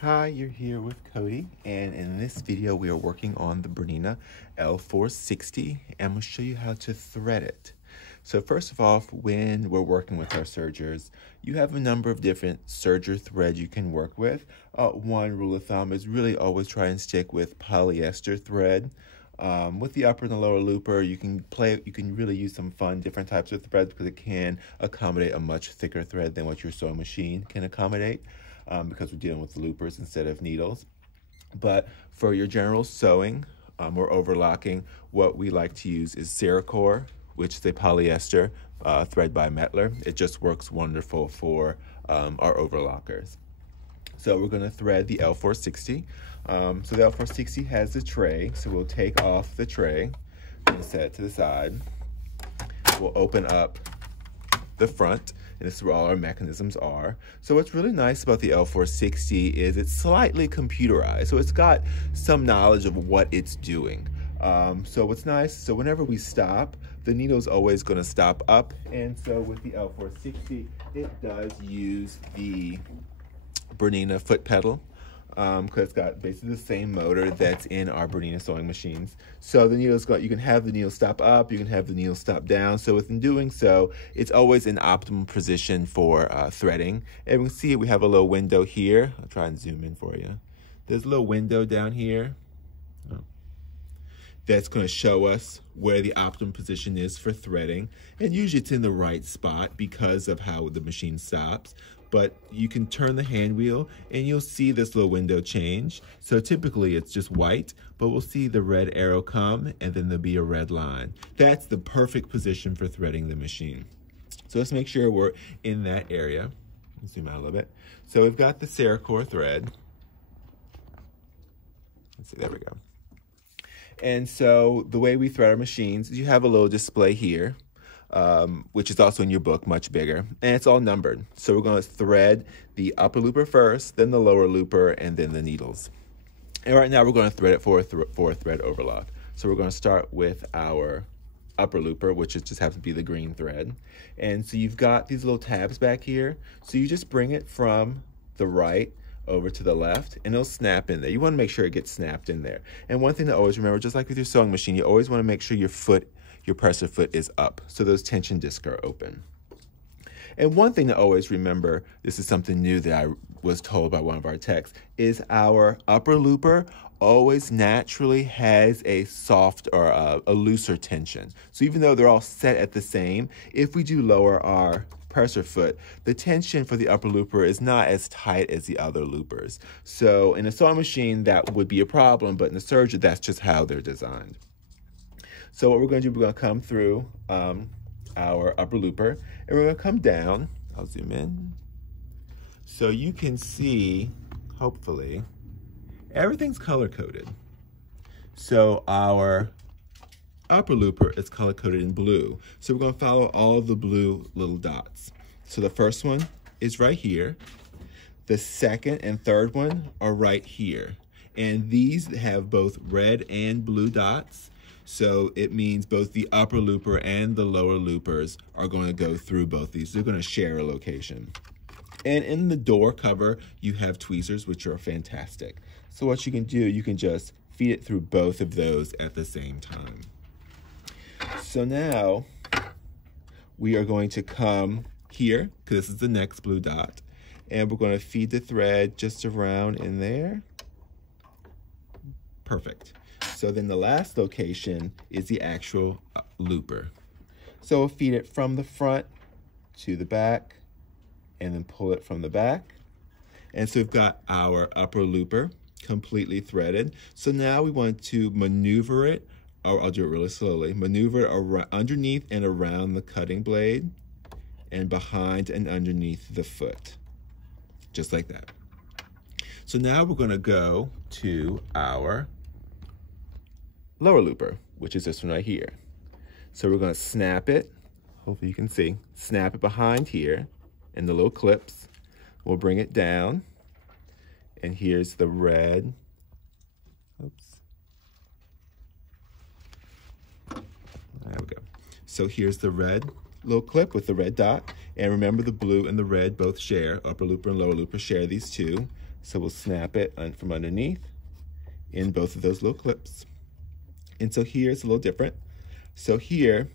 Hi, you're here with Cody, and in this video we are working on the BERNINA L460, and I'm going to show you how to thread it. So first of all, when we're working with our sergers, you have a number of different serger threads you can work with. One rule of thumb is really always try and stick with polyester thread. With the upper and the lower looper, you can really use some fun different types of threads because it can accommodate a much thicker thread than what your sewing machine can accommodate. Because we're dealing with loopers instead of needles. But for your general sewing or overlocking, what we like to use is Ceracore, which is a polyester thread by Mettler. It just works wonderful for our overlockers. So we're going to thread the L460. So the L460 has a tray, so we'll take off the tray and set it to the side. We'll open up the front, and this is where all our mechanisms are. So what's really nice about the L460 is it's slightly computerized, so it's got some knowledge of what it's doing. So what's nice, so whenever we stop, the needle's always going to stop up, and so with the L460, it does use the BERNINA foot pedal. Because it's got basically the same motor that's in our BERNINA sewing machines. So the needle's got, you can have the needle stop up, you can have the needle stop down. So within doing so, it's always in optimal position for threading. And we can see we have a little window here. I'll try and zoom in for you. There's a little window down here. That's going to show us where the optimum position is for threading. And usually it's in the right spot because of how the machine stops. But you can turn the hand wheel and you'll see this little window change. So typically it's just white, but we'll see the red arrow come and then there'll be a red line. That's the perfect position for threading the machine. So let's make sure we're in that area. Let's zoom out a little bit. So we've got the Ceracore thread. Let's see, there we go. And so the way we thread our machines is you have a little display here. Which is also in your book, much bigger, and it's all numbered. So we're going to thread the upper looper first, then the lower looper, and then the needles. And right now we're going to thread it for a thread overlock. So we're going to start with our upper looper, which just happens to be the green thread. And so you've got these little tabs back here. So you just bring it from the right over to the left, and it'll snap in there. You want to make sure it gets snapped in there. And one thing to always remember, just like with your sewing machine, you always want to make sure your presser foot is up, so those tension discs are open. And one thing to always remember, this is something new that I was told by one of our techs, is our upper looper always naturally has a soft or a looser tension. So even though they're all set at the same, if we do lower our presser foot, the tension for the upper looper is not as tight as the other loopers. So in a sewing machine, that would be a problem, but in a serger, that's just how they're designed. So what we're going to do, we're going to come through our upper looper, and we're going to come down. I'll zoom in. So you can see, hopefully, everything's color-coded. So our upper looper is color-coded in blue. So we're going to follow all the blue little dots. So the first one is right here. The second and third one are right here. And these have both red and blue dots. So it means both the upper looper and the lower loopers are going to go through both these. They're going to share a location. And in the door cover, you have tweezers, which are fantastic. So what you can do, you can just feed it through both of those at the same time. So now we are going to come here, because this is the next blue dot, and we're going to feed the thread just around in there. Perfect. So then the last location is the actual looper. So we'll feed it from the front to the back and then pull it from the back. And so we've got our upper looper completely threaded. So now we want to maneuver it, or I'll do it really slowly, maneuver it around, underneath and around the cutting blade and behind and underneath the foot, just like that. So now we're going to go to our lower looper, which is this one right here. So we're going to snap it, hopefully you can see, snap it behind here in the little clips. We'll bring it down, and here's the red, oops. There we go. So here's the red little clip with the red dot, and remember the blue and the red both share, upper looper and lower looper share these two. So we'll snap it from underneath in both of those little clips. And so here it's a little different. So here,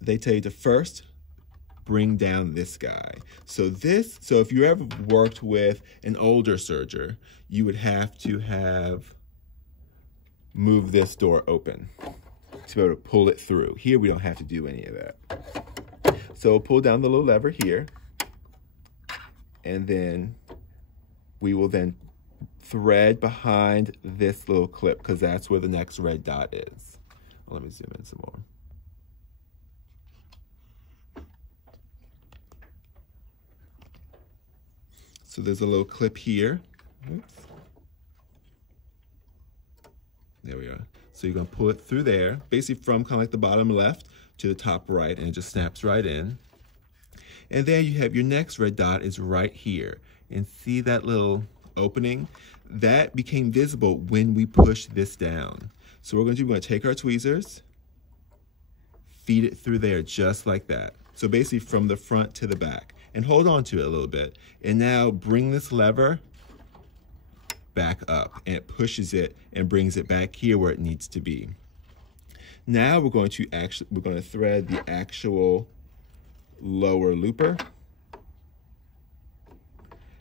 they tell you to first bring down this guy. So if you ever worked with an older serger, you would have to move this door open to be able to pull it through. Here we don't have to do any of that. So we'll pull down the little lever here, and then we will then thread behind this little clip because that's where the next red dot is. Let me zoom in some more. So there's a little clip here. Oops. There we are. So you're gonna pull it through there, basically from kind of like the bottom left to the top right, and it just snaps right in. And then you have your next red dot is right here. And see that little opening? That became visible when we push this down. So we're gonna take our tweezers, feed it through there just like that. So basically from the front to the back, and hold on to it a little bit. And now bring this lever back up, and it pushes it and brings it back here where it needs to be. Now we're going to thread the actual lower looper.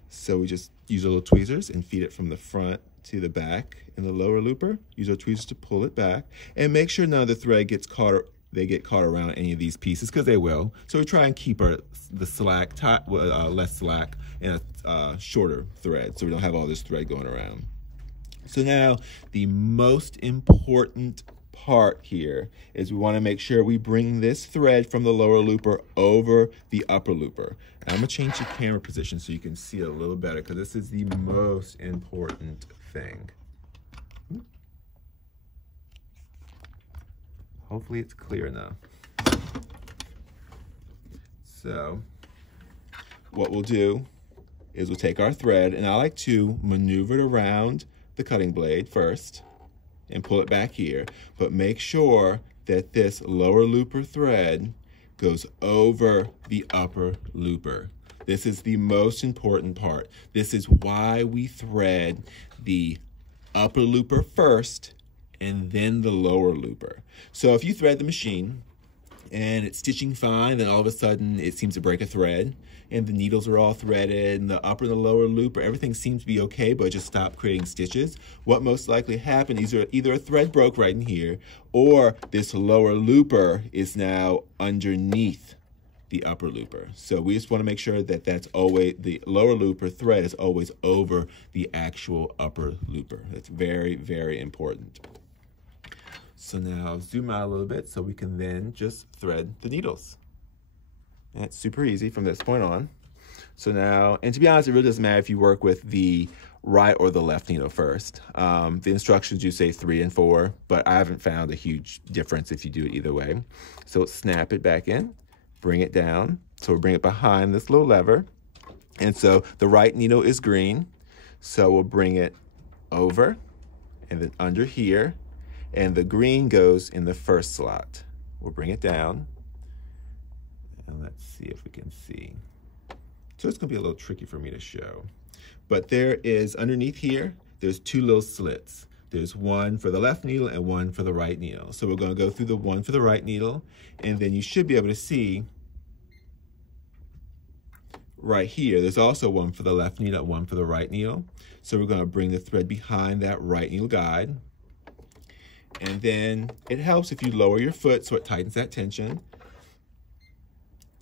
So we just use our little tweezers and feed it from the front to the back in the lower looper. Use our tweezers to pull it back, and make sure none of the thread gets caught around any of these pieces, because they will. So we try and keep the slack less slack and a shorter thread, so we don't have all this thread going around. So now the most important part here is we want to make sure we bring this thread from the lower looper over the upper looper. And I'm going to change the camera position so you can see it a little better, because this is the most important thing. Hopefully it's clear enough. So what we'll do is we'll take our thread, and I like to maneuver it around the cutting blade first and pull it back here, but make sure that this lower looper thread goes over the upper looper. This is the most important part. This is why we thread the upper looper first and then the lower looper. So if you thread the machine and it's stitching fine, then all of a sudden it seems to break a thread, and the needles are all threaded, and the upper and the lower looper, everything seems to be okay, but just stop creating stitches. What most likely happened is either a thread broke right in here, or this lower looper is now underneath the upper looper. So we just want to make sure that that's always, the lower looper thread is always over the actual upper looper. That's very, very important. So now zoom out a little bit so we can then just thread the needles. And it's super easy from this point on. So now, and to be honest, it really doesn't matter if you work with the right or the left needle first. The instructions do say 3 and 4, but I haven't found a huge difference if you do it either way. So snap it back in, bring it down. So we'll bring it behind this little lever. And so the right needle is green. So we'll bring it over and then under here. And the green goes in the first slot. We'll bring it down. And let's see if we can see. So it's gonna be a little tricky for me to show. But there is, underneath here, there's 2 little slits. There's one for the left needle and one for the right needle. So we're gonna go through the one for the right needle, and then you should be able to see right here, there's also one for the left needle and one for the right needle. So we're gonna bring the thread behind that right needle guide. And then it helps if you lower your foot so it tightens that tension.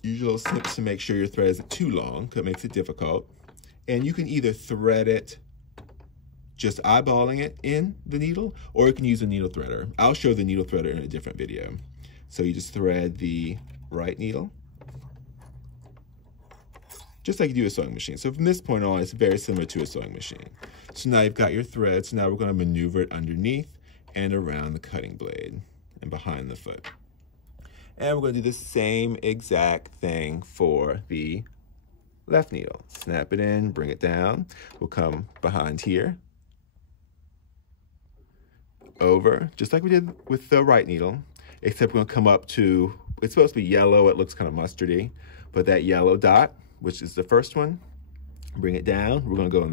Use your little snips to make sure your thread isn't too long, because it makes it difficult. And you can either thread it just eyeballing it in the needle, or you can use a needle threader. I'll show the needle threader in a different video. So you just thread the right needle, just like you do a sewing machine. So from this point on, it's very similar to a sewing machine. So now you've got your thread, so now we're gonna maneuver it underneath and around the cutting blade and behind the foot. And we're gonna do the same exact thing for the left needle. Snap it in, bring it down. We'll come behind here, over, just like we did with the right needle, except we're gonna come up to, it's supposed to be yellow, it looks kind of mustardy, but that yellow dot, which is the first one, Bring it down. We're going to go in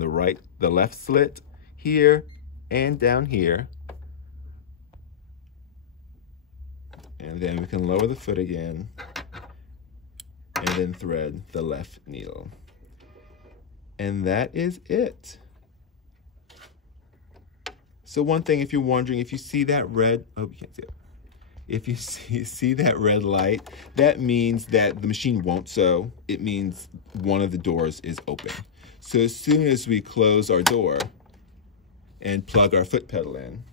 the left slit here and down here. And then we can lower the foot again and then thread the left needle. And that is it. So one thing, if you're wondering, if you see that red, oh, you can't see it. If you see that red light, that means that the machine won't sew. It means one of the doors is open. So as soon as we close our door and plug our foot pedal in,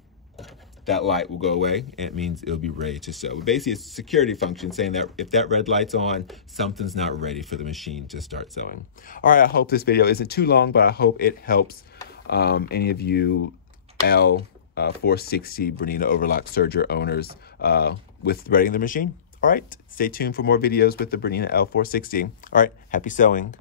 that light will go away, and it means it'll be ready to sew. Basically, it's a security function saying that if that red light's on, something's not ready for the machine to start sewing. All right, I hope this video isn't too long, but I hope it helps any of you L460 Bernina Overlock serger owners with threading the machine. All right, stay tuned for more videos with the Bernina L460. All right, happy sewing.